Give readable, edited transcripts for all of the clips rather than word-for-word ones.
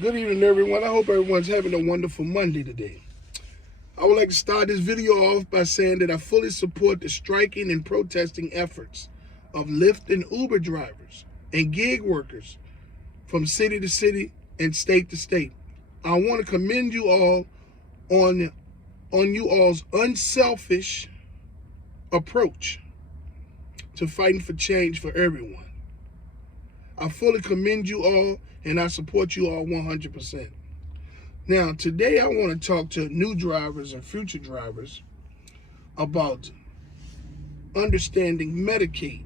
Good evening, everyone. I hope everyone's having a wonderful Monday today. I would like to start this video off by saying that I fully support the striking and protesting efforts of Lyft and Uber drivers and gig workers from city to city and state to state. I want to commend you all on you all's unselfish approach to fighting for change for everyone. I fully commend you all and I support you all 100%. Now, today I want to talk to new drivers and future drivers about understanding Medicaid.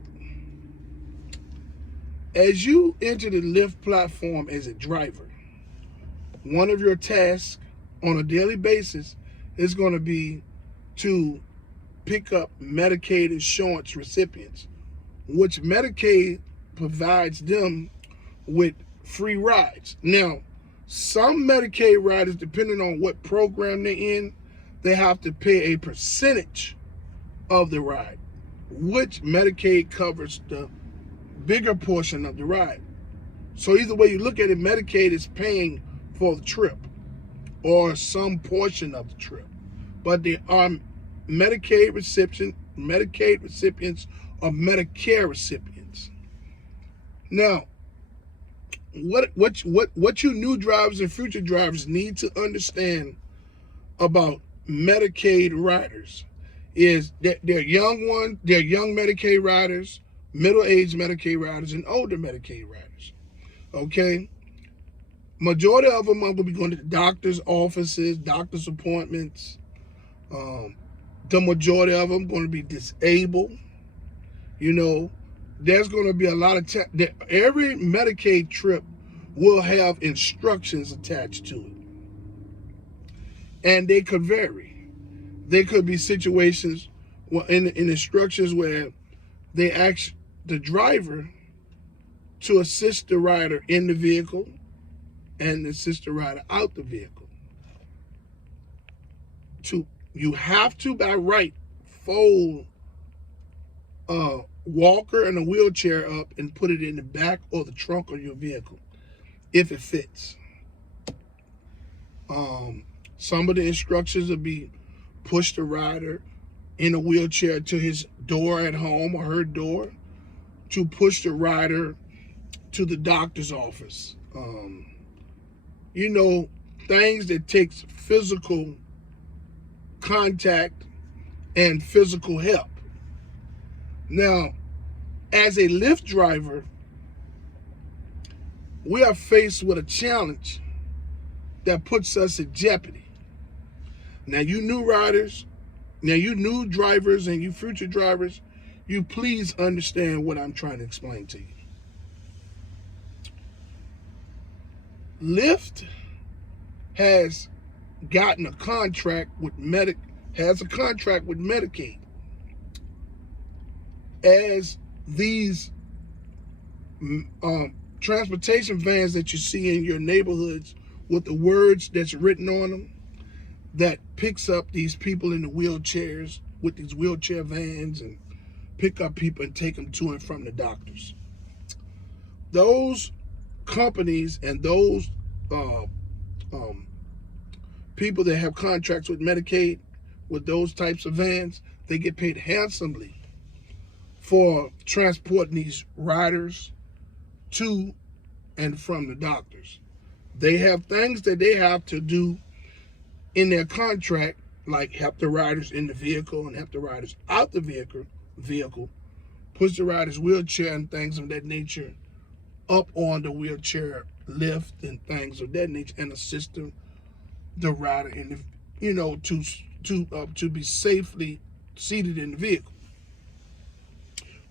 As you enter the Lyft platform as a driver, one of your tasks on a daily basis is going to be to pick up Medicaid insurance recipients, which Medicaid provides them with free rides. Now, some Medicaid riders, depending on what program they're in, they have to pay a percentage of the ride, which Medicaid covers the bigger portion of the ride. So either way you look at it, Medicaid is paying for the trip or some portion of the trip. But there are Medicaid recipients or Medicare recipients. Now, what you new drivers and future drivers need to understand about Medicaid riders is that they're young Medicaid riders, middle-aged Medicaid riders, and older Medicaid riders. Okay? Majority of them are going to be going to the doctor's offices, doctor's appointments. The majority of them going to be disabled. You know, there's going to be a lot of every Medicaid trip will have instructions attached to it, and they could vary. There could be situations in instructions where they ask the driver to assist the rider in the vehicle and assist the rider out the vehicle. You have to, by right, fold walker and a wheelchair up and put it in the back or the trunk of your vehicle if it fits. Some of the instructions will be push the rider in a wheelchair to his door at home or her door, to push the rider to the doctor's office. You know, things that takes physical contact and physical help. Now, as a Lyft driver, we are faced with a challenge that puts us in jeopardy. Now, you new drivers and you future drivers, you please understand what I'm trying to explain to you. Lyft has gotten a contract with Medicaid, as these transportation vans that you see in your neighborhoods with the words that's written on them that picks up these people in the wheelchairs with these wheelchair vans and pick up people and take them to and from the doctors. Those companies and those people that have contracts with Medicaid with those types of vans, they get paid handsomely for transporting these riders to and from the doctors. They have things that they have to do in their contract, like help the riders in the vehicle and help the riders out the vehicle, push the rider's wheelchair and things of that nature up on the wheelchair lift and things of that nature, and assist the rider in the, to be safely seated in the vehicle.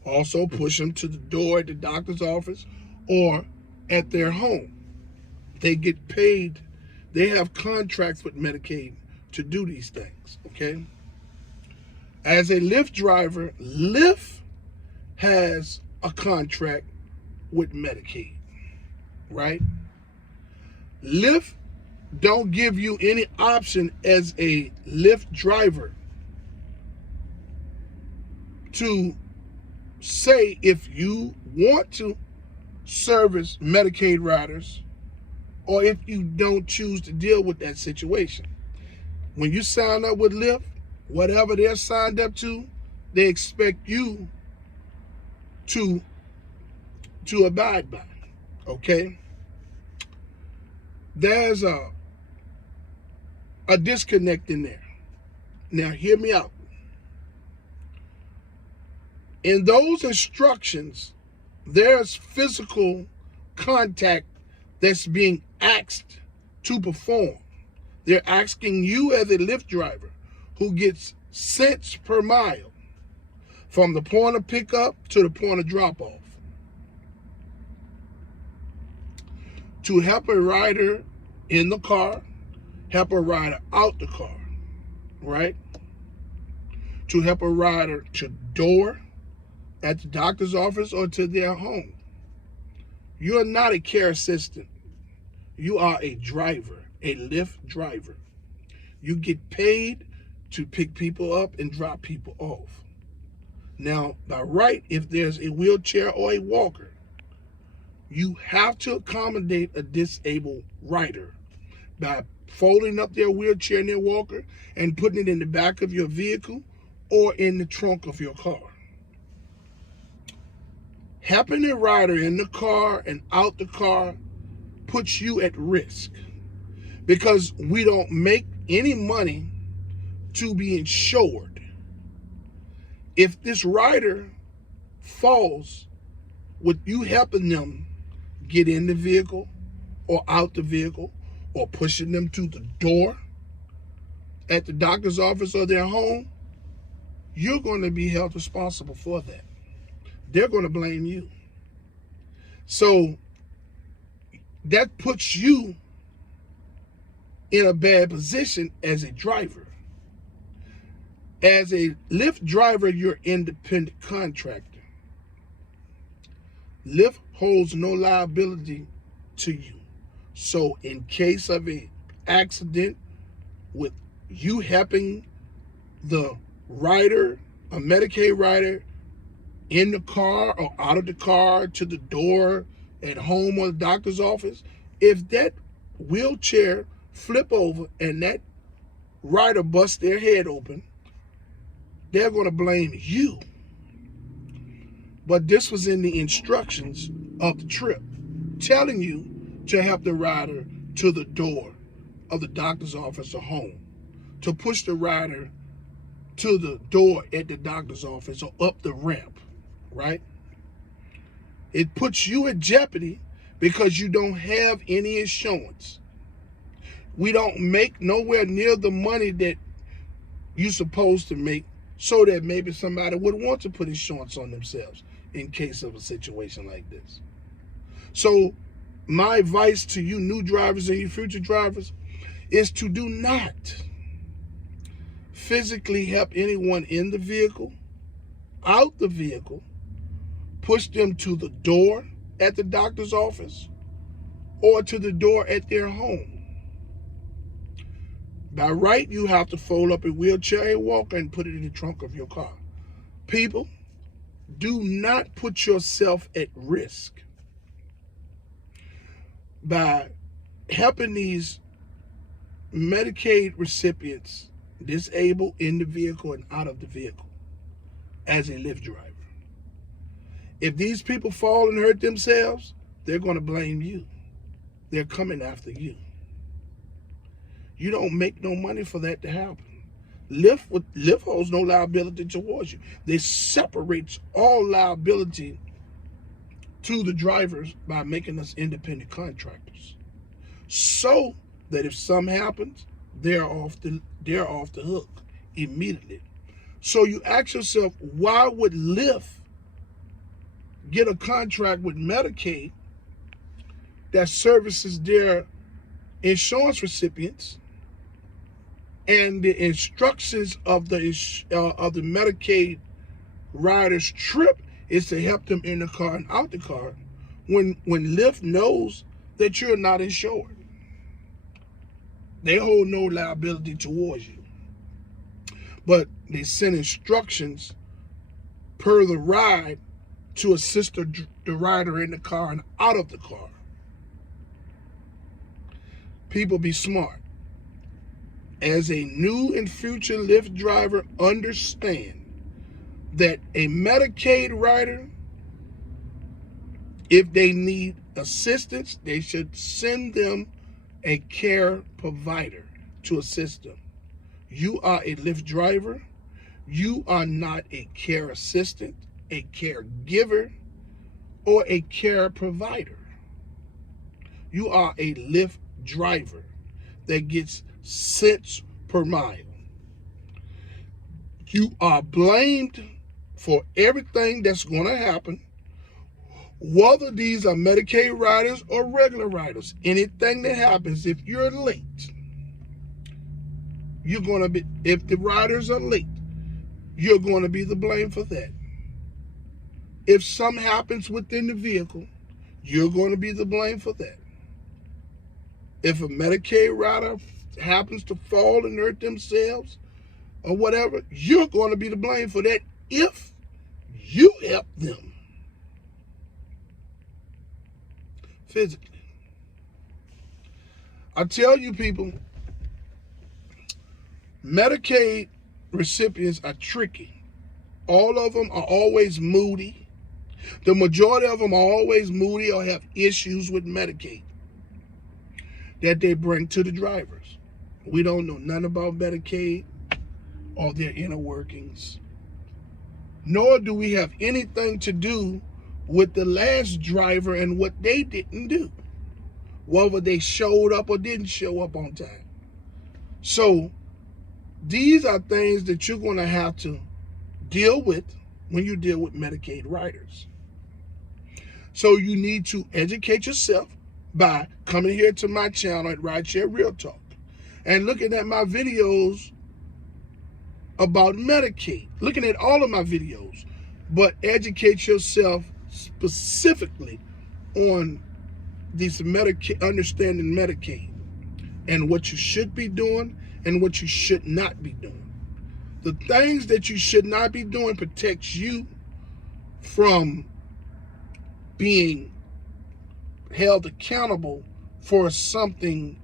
Also push them to the door at the doctor's office or at their home. They get paid. They have contracts with Medicaid to do these things, okay? As a Lyft driver, Lyft has a contract with Medicaid, right? Lyft don't give you any option as a Lyft driver to say if you want to service Medicaid riders or if you don't choose to deal with that situation. When you sign up with Lyft, whatever they're signed up to, they expect you to abide by. Okay? There's a disconnect in there. Now hear me out. In those instructions, there's physical contact that's being asked to perform. They're asking you as a Lyft driver who gets cents per mile from the point of pickup to the point of drop off to help a rider in the car, help a rider out the car, right? To help a rider to door at the doctor's office or to their home. You are not a care assistant. You are a driver, a Lyft driver. You get paid to pick people up and drop people off. Now, by right, if there's a wheelchair or a walker, you have to accommodate a disabled rider by folding up their wheelchair and their walker and putting it in the back of your vehicle or in the trunk of your car. Helping a rider in the car and out the car puts you at risk because we don't make any money to be insured. If this rider falls with you helping them get in the vehicle or out the vehicle or pushing them to the door at the doctor's office or their home, you're going to be held responsible for that. They're going to blame you. So that puts you in a bad position as a driver. As a Lyft driver, you're independent contractor. Lyft holds no liability to you. So in case of an accident with you helping the rider, a Medicaid rider, in the car or out of the car to the door at home or the doctor's office, if that wheelchair flip over and that rider busts their head open, they're going to blame you. But this was in the instructions of the trip, telling you to help the rider to the door of the doctor's office or home, to push the rider to the door at the doctor's office or up the ramp, right? It puts you at jeopardy because you don't have any insurance. We don't make nowhere near the money that you're supposed to make, so that maybe somebody would want to put insurance on themselves in case of a situation like this. So my advice to you new drivers and you future drivers is to do not physically help anyone in the vehicle, out the vehicle, push them to the door at the doctor's office or to the door at their home. By right, you have to fold up a wheelchair and walker and put it in the trunk of your car. People, do not put yourself at risk by helping these Medicaid recipients disabled in the vehicle and out of the vehicle as a Lyft driver. If these people fall and hurt themselves, they're going to blame you. They're coming after you. You don't make no money for that to happen. Lyft holds no liability towards you. They separate all liability to the drivers by making us independent contractors, so that if something happens, they're off the hook immediately. So you ask yourself, why would Lyft get a contract with Medicaid that services their insurance recipients, and the instructions of the Medicaid rider's trip is to help them in the car and out the car, when Lyft knows that you're not insured? They hold no liability towards you, but they send instructions per the ride to assist the rider in the car and out of the car. People, be smart. As a new and future Lyft driver, understand that a Medicaid rider, if they need assistance, they should send them a care provider to assist them. You are a Lyft driver. You are not a care assistant, a caregiver, or a care provider. You are a Lyft driver that gets cents per mile. You are blamed for everything that's going to happen, whether these are Medicaid riders or regular riders. Anything that happens, if you're late, you're going to be, if the riders are late, you're going to be the blame for that. If something happens within the vehicle, you're going to be the blame for that. If a Medicaid rider happens to fall and hurt themselves or whatever, you're going to be the blame for that if you help them physically. I tell you people, Medicaid recipients are tricky. All of them are always moody. The majority of them are always moody or have issues with Medicaid that they bring to the drivers. We don't know nothing about Medicaid or their inner workings, nor do we have anything to do with the last driver and what they didn't do, whether they showed up or didn't show up on time. So these are things that you're going to have to deal with when you deal with Medicaid riders. So you need to educate yourself by coming here to my channel at Rideshare RealTalk and looking at my videos about Medicaid, looking at all of my videos, but educate yourself specifically on this Medicaid, understanding Medicaid and what you should be doing and what you should not be doing. The things that you should not be doing protects you from being held accountable for something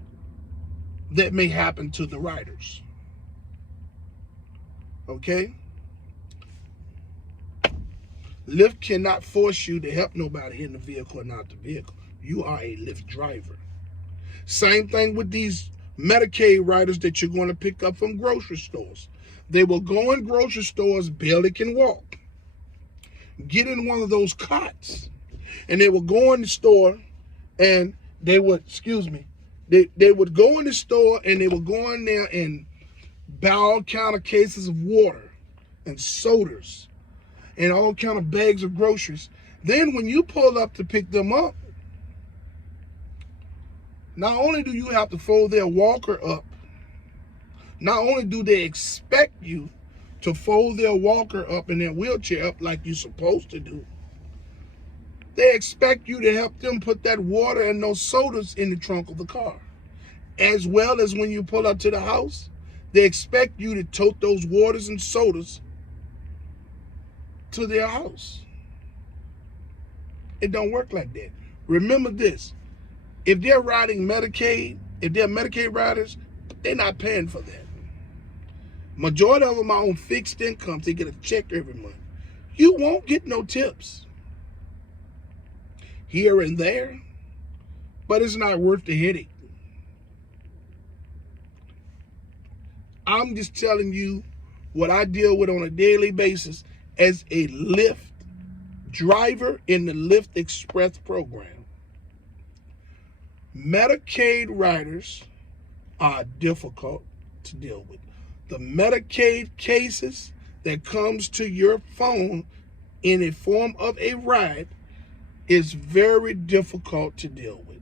that may happen to the riders. Okay? Lyft cannot force you to help nobody in the vehicle or not the vehicle. You are a Lyft driver. Same thing with these Medicaid riders that you're going to pick up from grocery stores. They will go in grocery stores, barely can walk, get in one of those cots, and they will go in the store and they would, they would go in the store and they would go in there and buy all kind of cases of water and sodas and all kind of bags of groceries. Then when you pull up to pick them up, not only do you have to fold their walker up, not only do they expect you to fold their walker up and their wheelchair up like you're supposed to do, they expect you to help them put that water and those sodas in the trunk of the car. As well as when you pull up to the house, they expect you to tote those waters and sodas to their house. It don't work like that. Remember this, if they're riding Medicaid, if they're Medicaid riders, they're not paying for that. Majority of them are on fixed incomes. They get a check every month. You won't get no tips here and there, but it's not worth the headache. I'm just telling you what I deal with on a daily basis as a Lyft driver in the Lyft Express program. Medicaid riders are difficult to deal with. The Medicaid cases that comes to your phone in a form of a ride is very difficult to deal with.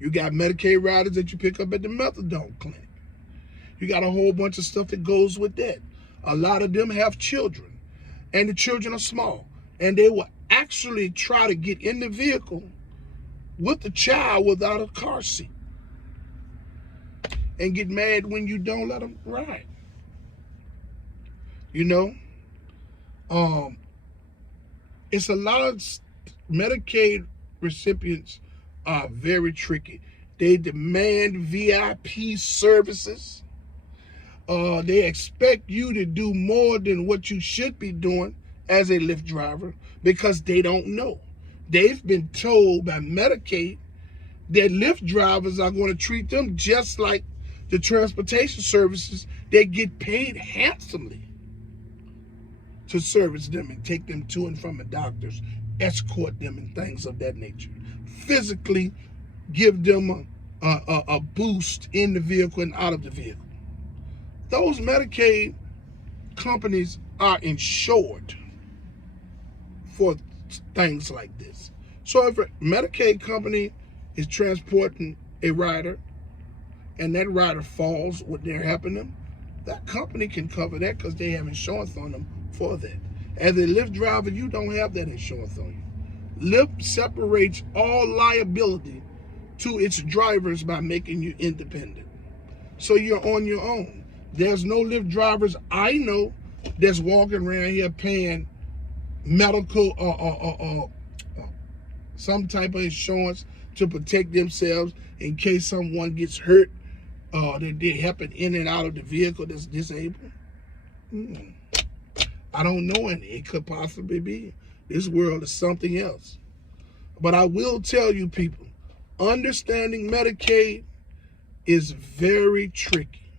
You got Medicaid riders that you pick up at the methadone clinic. You got a whole bunch of stuff that goes with that. A lot of them have children, and the children are small, and they will actually try to get in the vehicle with the child without a car seat and get mad when you don't let them ride. You know, it's a lot of Medicaid recipients are very tricky. They demand VIP services. They expect you to do more than what you should be doing as a Lyft driver because they don't know. They've been told by Medicaid that Lyft drivers are going to treat them just like the transportation services. They get paid handsomely to service them and take them to and from the doctors, escort them and things of that nature. Physically give them a boost in the vehicle and out of the vehicle. Those Medicaid companies are insured for things like this. So if a Medicaid company is transporting a rider and that rider falls what they're happening to them, that company can cover that because they have insurance on them for that. As a Lyft driver, you don't have that insurance on you. Lyft separates all liability to its drivers by making you independent. So you're on your own. There's no Lyft drivers I know that's walking around here paying medical or some type of insurance to protect themselves in case someone gets hurt that they're helping in and out of the vehicle that's disabled. I don't know any. It could possibly be. This world is something else. But I will tell you people, understanding Medicaid is very tricky.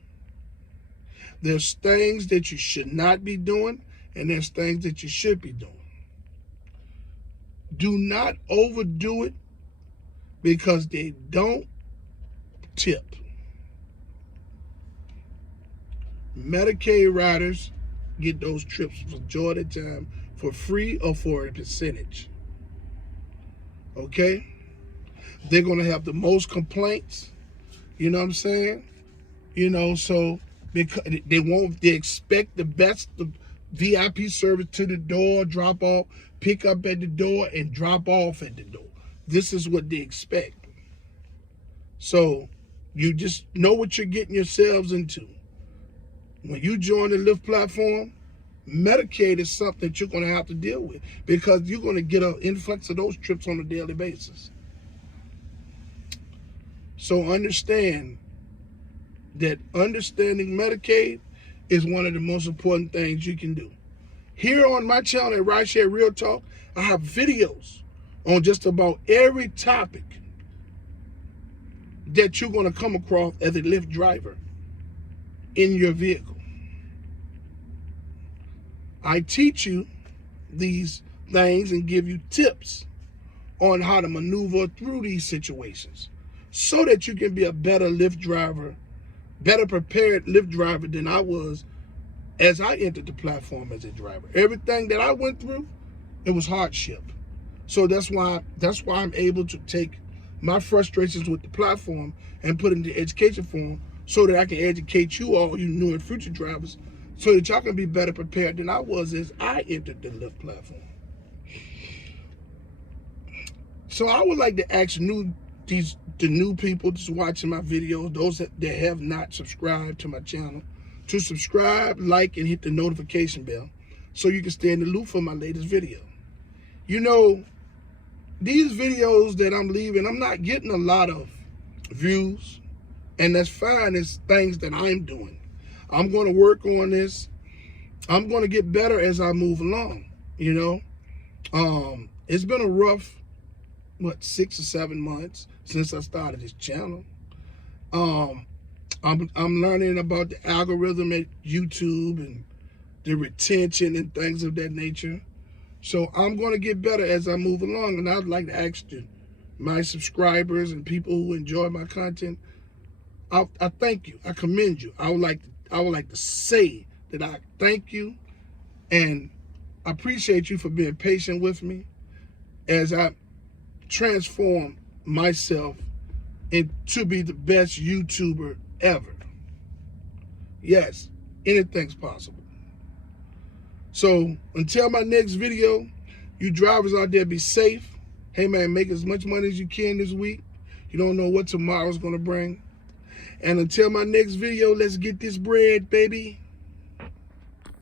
There's things that you should not be doing, and there's things that you should be doing. Do not overdo it because they don't tip. Medicaid riders get those trips for majority of the time for free or for a percentage. Okay? They're going to have the most complaints. You know what I'm saying? You know, so because they expect the best, the VIP service to the door, drop off, pick up at the door, and drop off at the door. This is what they expect. So you just know what you're getting yourselves into. When you join the Lyft platform, Medicaid is something that you're going to have to deal with because you're going to get an influx of those trips on a daily basis. So understand that understanding Medicaid is one of the most important things you can do. Here on my channel at Rideshare RealTalk, I have videos on just about every topic that you're going to come across as a Lyft driver in your vehicle. I teach you these things and give you tips on how to maneuver through these situations so that you can be a better Lyft driver, better prepared Lyft driver than I was as I entered the platform as a driver. Everything that I went through, it was hardship. So that's why I'm able to take my frustrations with the platform and put it into education form so that I can educate you all, you new and future drivers, so that y'all can be better prepared than I was as I entered the Lyft platform. So I would like to ask the new people just watching my videos, those that have not subscribed to my channel, to subscribe, like, and hit the notification bell so you can stay in the loop for my latest video. You know, these videos that I'm leaving, I'm not getting a lot of views, and that's fine. It's things that I'm doing. I'm going to work on this. I'm going to get better as I move along, you know. It's been a rough, 6 or 7 months since I started this channel. I'm learning about the algorithm at YouTube and the retention and things of that nature. So I'm going to get better as I move along, and I'd like to ask my subscribers and people who enjoy my content, I thank you. I commend you. I would like to say that I thank you and I appreciate you for being patient with me as I transform myself to be the best YouTuber ever. Yes, anything's possible. So until my next video, you drivers out there, be safe. Hey man, make as much money as you can this week. You don't know what tomorrow's gonna bring. And until my next video, let's get this bread, baby.